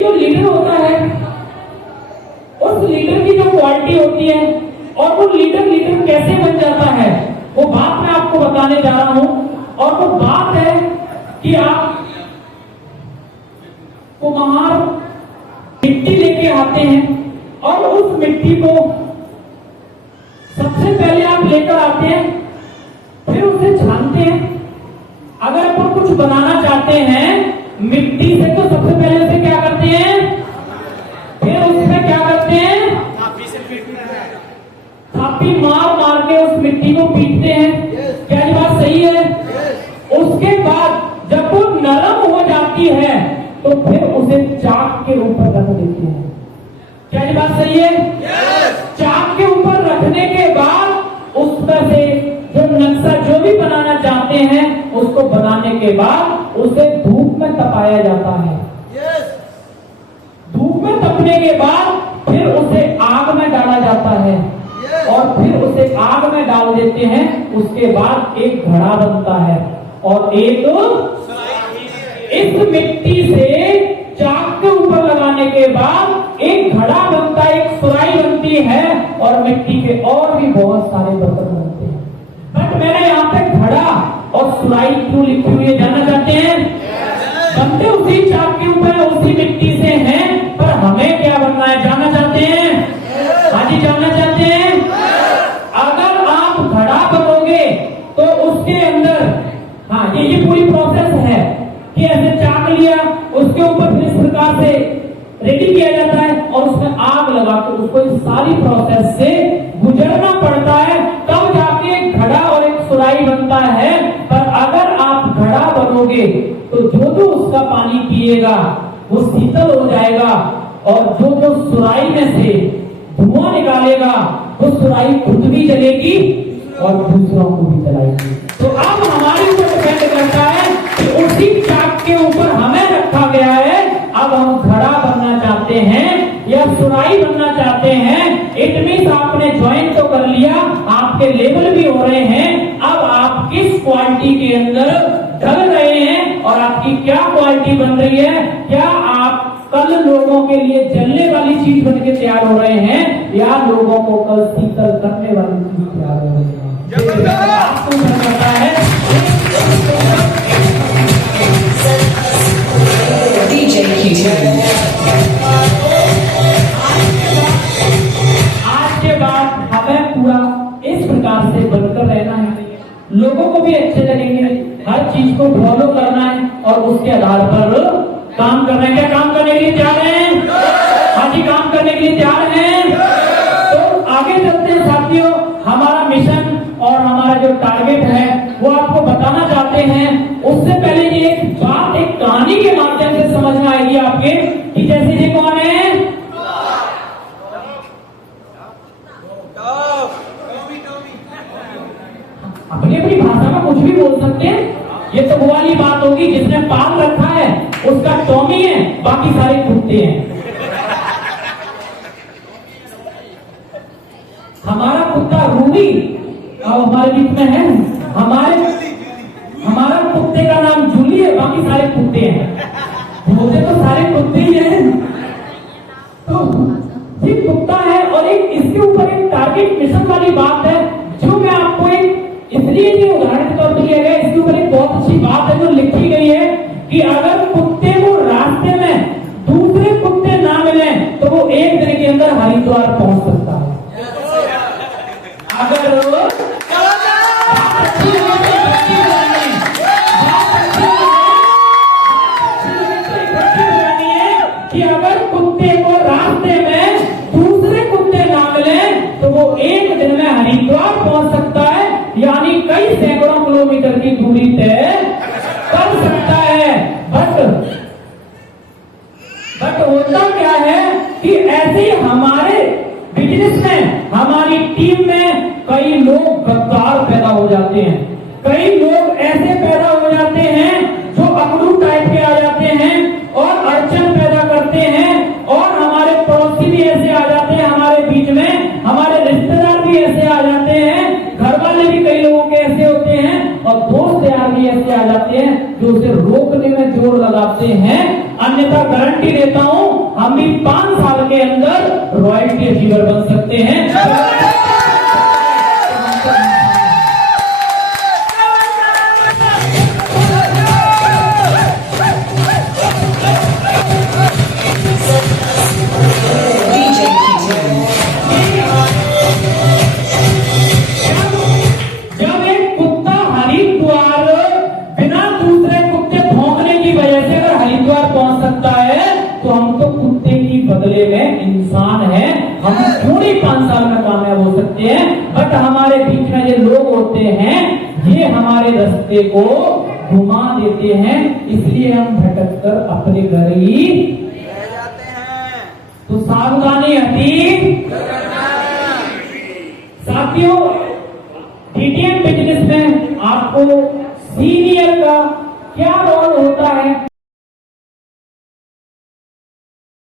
जो लीडर होता है उस लीडर की जो क्वालिटी होती है और वो लीडर कैसे बन जाता है, वो बात मैं आपको बताने जा रहा हूं। और वो बात है कि आप कुम्हार मिट्टी लेके आते हैं और उस मिट्टी को सबसे पहले आप लेकर आते हैं, फिर उसे छानते हैं। अगर आप कुछ बनाना चाहते हैं मिट्टी से तो सबसे पहले उसे क्या करते हैं, फिर उसमें क्या करते हैं, थापी मार मार के उस मिट्टी को पीटते हैं। क्या ये बात सही है? उसके बाद जब वो नरम हो जाती है तो फिर उसे चाक के ऊपर रख देते हैं। क्या ये बात सही है? चाक के ऊपर रखने के बाद उसमें से जो नक्शा जो भी बनाना चाहते हैं उसको बनाने के बाद उसे धूप में तपाया जाता है। धूप में तपने के बाद फिर उसे आग में डाला जाता है और फिर उसे आग में डाल देते हैं। उसके बाद एक घड़ा बनता है और एक इस मिट्टी से चाक के ऊपर लगाने के बाद एक घड़ा बनता है, एक सुराही बनती है और मिट्टी के और भी बहुत सारे बर्तन बनते हैं। बट मैंने यहाँ पे घड़ा और सुराही क्यों लिखी हुई है जानना चाहते हैं? बनते उसी चाक के ऊपर उसी मिट्टी से हैं, पर हमें क्या बनना है जानना चाहते हैं? हाँ जी, जानना चाहते हैं? अगर आप घड़ा बनोगे तो उसके अंदर हाँ ये पूरी प्रोसेस है कि ऐसे चाक लिया, उसके ऊपर फिर इस प्रकार से रेडी किया जाता है और उसमें आग लगाकर उसको इस सारी प्रोसेस से गुजरना पड़ता है, तब जाके एक घड़ा और एक सुराही बनता है। पर अगर आप घड़ा बनोगे तो जो उसका पानी पिएगा वो शीतल हो जाएगा और जो सुराही में से धुआं निकालेगा वो सुराही खुद भी जलेगी और दूसरों को भी जलाएगी। तो अब हमारे ऊपर डिपेंड करता है कि उसी चाक के ऊपर हमें रखा गया है। अब हम घड़ा बनना चाहते हैं या सुराही बनना चाहते हैं। इट मींस आपने ज्वाइन तो कर लिया, आपके लेवल भी हो रहे हैं। अब आप किस क्वालिटी के अंदर ढल रहे हैं और आपकी क्या क्वालिटी बन रही है? क्या आप कल लोगों के लिए जलने वाली चीज बन के तैयार हो रहे हैं या लोगों को कल शीतल करने वाली चीज तैयार हो रही है? आपको पता है आज के बाद हमें पूरा इस प्रकार से बनकर रहना है, लोगों को भी अच्छे लगेंगे, हर चीज को फॉलो करना है और उसके आधार पर काम करना है। क्या काम करने के लिए तैयार हैं? हाँ जी, काम करने के लिए तैयार हैं? तो आगे चलते हैं साथियों। हमारा मिशन और हमारा जो टारगेट है वो आपको बताना चाहते हैं। उससे पहले ये एक बात एक कहानी के माध्यम से समझ में आएगी आपके कि जैसे ये कौन है, अपनी अपनी भाषा में कुछ भी बोल सकते हैं। ये तो वो वाली बात होगी जिसने पाल रखा है उसका टॉमी है, बाकी सारे कुत्ते हैं। हमारा कुत्ता रूबी हमारे बीच में है, हमारा कुत्ते का नाम जूली है, बाकी सारे कुत्ते हैं। होते तो सारे कुत्ते ही हैं। तो ये कुत्ता है और एक इसके ऊपर एक टारगेट मिशन वाली बात है जो मैं आपको एक इसलिए ये उदाहरण के तौर पर लिया गया। इसके ऊपर एक बहुत अच्छी बात है जो लिखी गई है कि अगर कुत्ते को रास्ते में दूसरे कुत्ते ना मिले तो वो एक दिन के अंदर हरिद्वार पहुंच सकता है। अगर कि अगर कुत्ते को रास्ते में दूसरे कुत्ते ना मिले तो वो एक दिन में हरिद्वार पहुंच सकता है, यानी कई सैकड़ों किलोमीटर की दूरी तय कर सकता है। बट होता क्या है कि ऐसे ही हमारे बिजनेस में हमारी टीम में कई लोग गद्दार पैदा हो जाते हैं। कई लोग ऐसे पैदा हो जाते हैं जो अकड़ू टाइप के आ जाते हैं और अड़चन पैदा करते हैं और हमारे पड़ोसी भी ऐसे आ जाते हैं हमारे बीच में, हमारे रिश्तेदार भी ऐसे आ जाते हैं, घर वाले भी कई लोगों के ऐसे होते हैं और दोस्त यार भी ऐसे आ जाते हैं जो उसे रोकने में जोर लगाते हैं अन्यथा गारंटी देता हूं हम भी 5 साल के अंदर रॉयल्टी अचीवर बन सकते हैं। जब एक कुत्ता हरिद्वार बिना दूसरे कुत्ते भौंकने की वजह से अगर हरिद्वार पहुंच सकता है तो हम तो कुत्ते की बदले में इंसान हैं, हम क्यों नहीं 5 साल में कामयाब हो सकते हैं। बट हमारे बीच में जो लोग होते हैं ये हमारे रास्ते को घुमा देते हैं, इसलिए हम भटक कर अपने घर ही रह जाते हैं। तो सावधानी हटी। साथियों, डीटीएम बिजनेस में आपको सीनियर का क्या रोल होता है